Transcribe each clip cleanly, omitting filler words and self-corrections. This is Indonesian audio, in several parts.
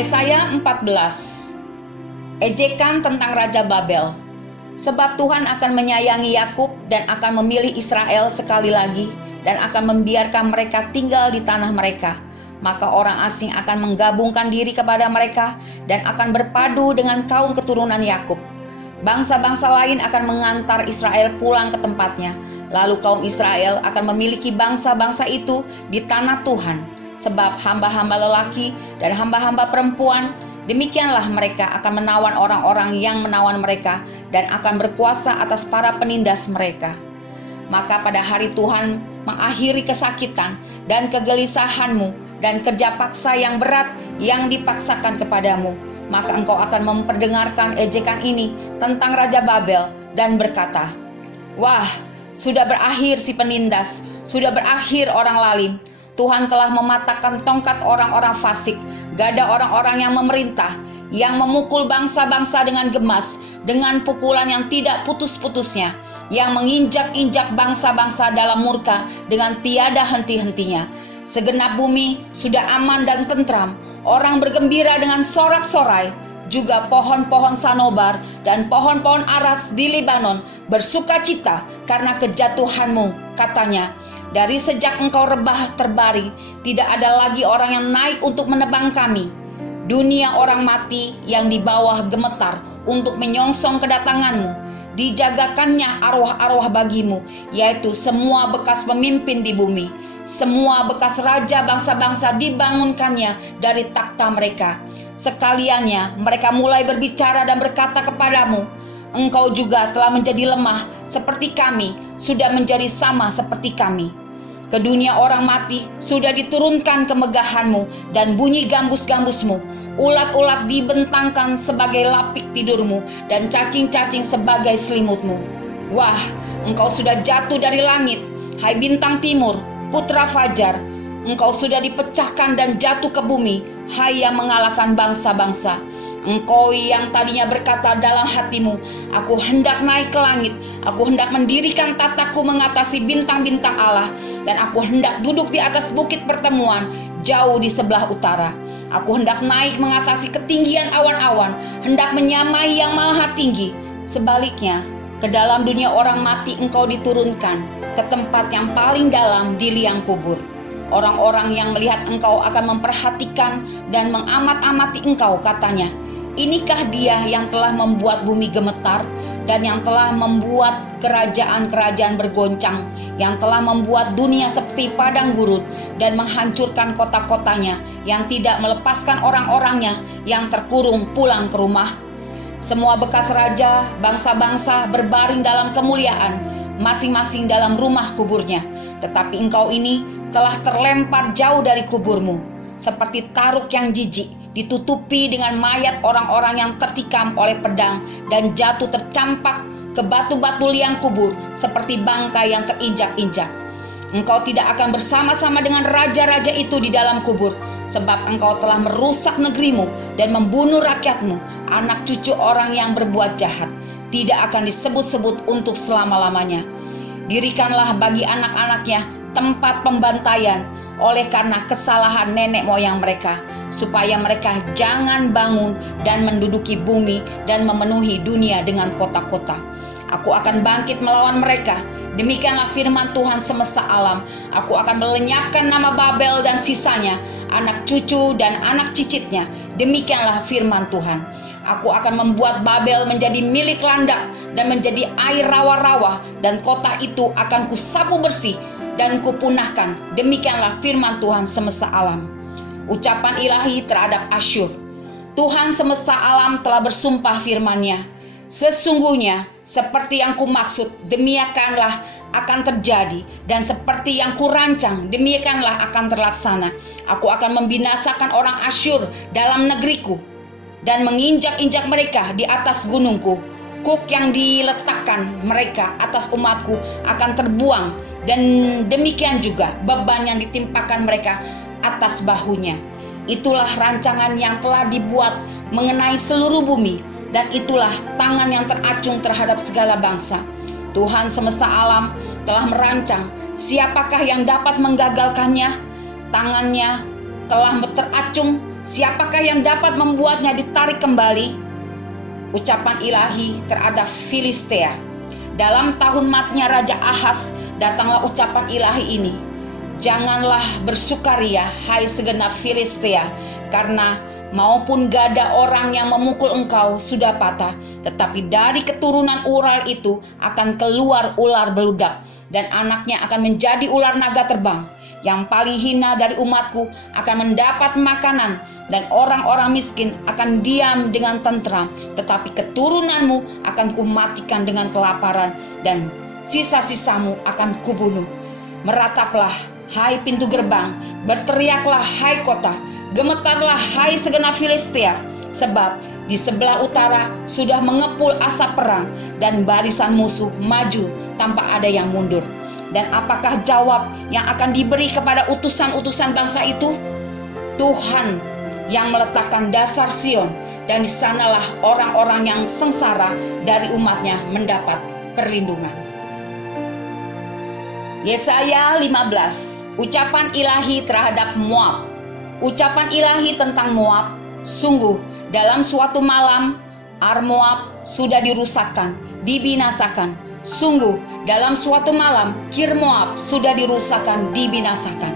Yesaya 14. Ejekan tentang Raja Babel. Sebab Tuhan akan menyayangi Yakub dan akan memilih Israel sekali lagi dan akan membiarkan mereka tinggal di tanah mereka. Maka orang asing akan menggabungkan diri kepada mereka dan akan berpadu dengan kaum keturunan Yakub. Bangsa-bangsa lain akan mengantar Israel pulang ke tempatnya. Lalu kaum Israel akan memiliki bangsa-bangsa itu di tanah Tuhan. Sebab hamba-hamba lelaki dan hamba-hamba perempuan, demikianlah mereka akan menawan orang-orang yang menawan mereka dan akan berkuasa atas para penindas mereka. Maka pada hari Tuhan mengakhiri kesakitan dan kegelisahanmu dan kerja paksa yang berat yang dipaksakan kepadamu, maka engkau akan memperdengarkan ejekan ini tentang Raja Babel dan berkata, "Wah, sudah berakhir si penindas, sudah berakhir orang lalim. Tuhan telah mematahkan tongkat orang-orang fasik, gada orang-orang yang memerintah, yang memukul bangsa-bangsa dengan gemas, dengan pukulan yang tidak putus-putusnya, yang menginjak-injak bangsa-bangsa dalam murka dengan tiada henti-hentinya. Segenap bumi sudah aman dan tentram, orang bergembira dengan sorak-sorai, juga pohon-pohon sanobar dan pohon-pohon aras di Libanon bersukacita karena kejatuhanmu," katanya. "Dari sejak engkau rebah terbaring, tidak ada lagi orang yang naik untuk menebang kami. Dunia orang mati yang di bawah gemetar untuk menyongsong kedatanganmu. Dijagakannya arwah-arwah bagimu, yaitu semua bekas pemimpin di bumi. Semua bekas raja bangsa-bangsa dibangunkannya dari takhta mereka. Sekaliannya mereka mulai berbicara dan berkata kepadamu, engkau juga telah menjadi lemah seperti kami, sudah menjadi sama seperti kami. Ke dunia orang mati sudah diturunkan kemegahanmu dan bunyi gambus-gambusmu. Ulat-ulat dibentangkan sebagai lapik tidurmu dan cacing-cacing sebagai selimutmu. Wah, engkau sudah jatuh dari langit, hai bintang timur, putra fajar. Engkau sudah dipecahkan dan jatuh ke bumi, hai yang mengalahkan bangsa-bangsa. Engkau yang tadinya berkata dalam hatimu, aku hendak naik ke langit, aku hendak mendirikan tataku mengatasi bintang-bintang Allah, dan aku hendak duduk di atas bukit pertemuan jauh di sebelah utara. Aku hendak naik mengatasi ketinggian awan-awan, hendak menyamai yang maha tinggi. Sebaliknya, ke dalam dunia orang mati engkau diturunkan, ke tempat yang paling dalam di liang kubur. Orang-orang yang melihat engkau akan memperhatikan dan mengamat-amati engkau, katanya, inikah dia yang telah membuat bumi gemetar dan yang telah membuat kerajaan-kerajaan bergoncang, yang telah membuat dunia seperti padang gurun dan menghancurkan kota-kotanya, yang tidak melepaskan orang-orangnya yang terkurung pulang ke rumah. Semua bekas raja, bangsa-bangsa berbaring dalam kemuliaan, masing-masing dalam rumah kuburnya. Tetapi engkau ini telah terlempar jauh dari kuburmu, seperti taruk yang jijik, ditutupi dengan mayat orang-orang yang tertikam oleh pedang dan jatuh tercampak ke batu-batu liang kubur seperti bangkai yang terinjak-injak. Engkau tidak akan bersama-sama dengan raja-raja itu di dalam kubur, sebab engkau telah merusak negerimu dan membunuh rakyatmu, anak cucu orang yang berbuat jahat. Tidak akan disebut-sebut untuk selama-lamanya. Dirikanlah bagi anak-anaknya tempat pembantaian oleh karena kesalahan nenek moyang mereka, supaya mereka jangan bangun dan menduduki bumi dan memenuhi dunia dengan kota-kota. Aku akan bangkit melawan mereka. Demikianlah firman Tuhan semesta alam. Aku akan melenyapkan nama Babel dan sisanya, anak cucu dan anak cicitnya. Demikianlah firman Tuhan. Aku akan membuat Babel menjadi milik landak dan menjadi air rawa-rawa, dan kota itu akan kusapu bersih dan kupunahkan. Demikianlah firman Tuhan semesta alam. Ucapan ilahi terhadap Asyur. Tuhan semesta alam telah bersumpah firman-Nya, sesungguhnya seperti yang kumaksud demikianlah akan terjadi, dan seperti yang kurancang demikianlah akan terlaksana. Aku akan membinasakan orang Asyur dalam negeriku dan menginjak-injak mereka di atas gunungku. Kuk yang diletakkan mereka atas umatku akan terbuang, dan demikian juga beban yang ditimpakan mereka atas bahunya. Itulah rancangan yang telah dibuat mengenai seluruh bumi, dan itulah tangan yang teracung terhadap segala bangsa. Tuhan semesta alam telah merancang, siapakah yang dapat menggagalkannya? Tangannya telah teracung Siapakah yang dapat membuatnya ditarik kembali? Ucapan ilahi terhadap Filistia. Dalam tahun matinya Raja Ahaz, datanglah ucapan ilahi ini. Janganlah bersukaria, hai segenap Filistia, karena maupun gada orang yang memukul engkau sudah patah, tetapi dari keturunan ular itu akan keluar ular beludak, dan anaknya akan menjadi ular naga terbang. Yang paling hina dari umatku akan mendapat makanan, dan orang-orang miskin akan diam dengan tentram, tetapi keturunanmu akan kumatikan dengan kelaparan, dan sisa-sisamu akan kubunuh. Merataplah, hai pintu gerbang, berteriaklah, hai kota, gemetarlah, hai segenap Filistia, sebab di sebelah utara sudah mengepul asap perang, dan barisan musuh maju tanpa ada yang mundur. Dan apakah jawab yang akan diberi kepada utusan-utusan bangsa itu? Tuhan yang meletakkan dasar Sion, dan di sanalah orang-orang yang sengsara dari umatnya mendapat perlindungan. Yesaya 15, ucapan ilahi terhadap Moab. Ucapan ilahi tentang Moab. Sungguh dalam suatu malam Ar Moab sudah dirusakkan, dibinasakan. Sungguh dalam suatu malam Kir Moab sudah dirusakkan, dibinasakan.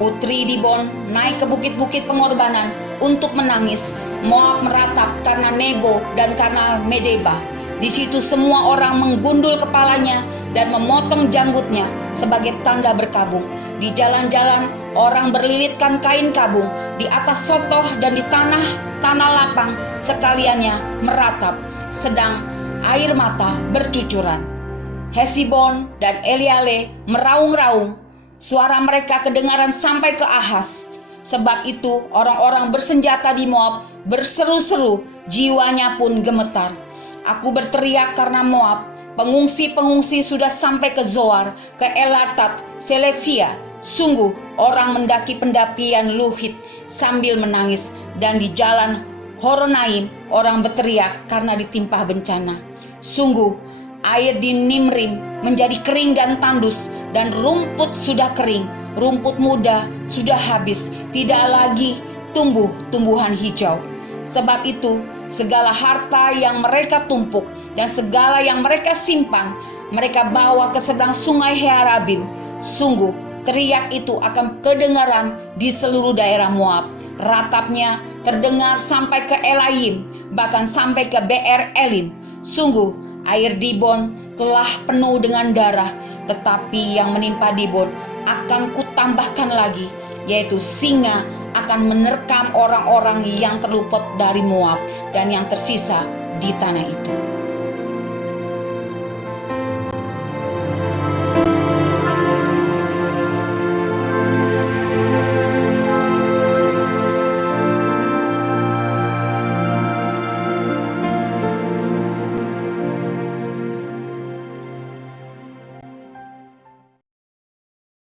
Putri Dibon naik ke bukit-bukit pengorbanan untuk menangis. Moab meratap karena Nebo dan karena Medeba. Di situ semua orang menggundul kepalanya dan memotong janggutnya sebagai tanda berkabung. Di jalan-jalan orang berlilitkan kain kabung. Di atas sotoh dan di tanah lapang sekaliannya meratap, sedang air mata bercucuran. Hesibon dan Eleale meraung-raung. Suara mereka kedengaran sampai ke Ahaz. Sebab itu orang-orang bersenjata di Moab berseru-seru, jiwanya pun gemetar. Aku berteriak karena Moab. Pengungsi-pengungsi sudah sampai ke Zoar, ke Elatat, Selesia. Sungguh orang mendaki pendakian Luhit sambil menangis, dan di jalan Horonaim orang berteriak karena ditimpa bencana. Sungguh air di Nimrim menjadi kering dan tandus, dan rumput sudah kering, rumput muda sudah habis, tidak lagi tumbuh tumbuhan hijau. Sebab itu segala harta yang mereka tumpuk dan segala yang mereka simpan, mereka bawa ke seberang sungai Hearabim. Sungguh teriak itu akan kedengaran di seluruh daerah Moab. Ratapnya terdengar sampai ke Elayim, bahkan sampai ke Beer Elim. Sungguh air Dibon telah penuh dengan darah, tetapi yang menimpa Dibon akan kutambahkan lagi, yaitu singa akan menerkam orang-orang yang terluput dari Moab dan yang tersisa di tanah itu.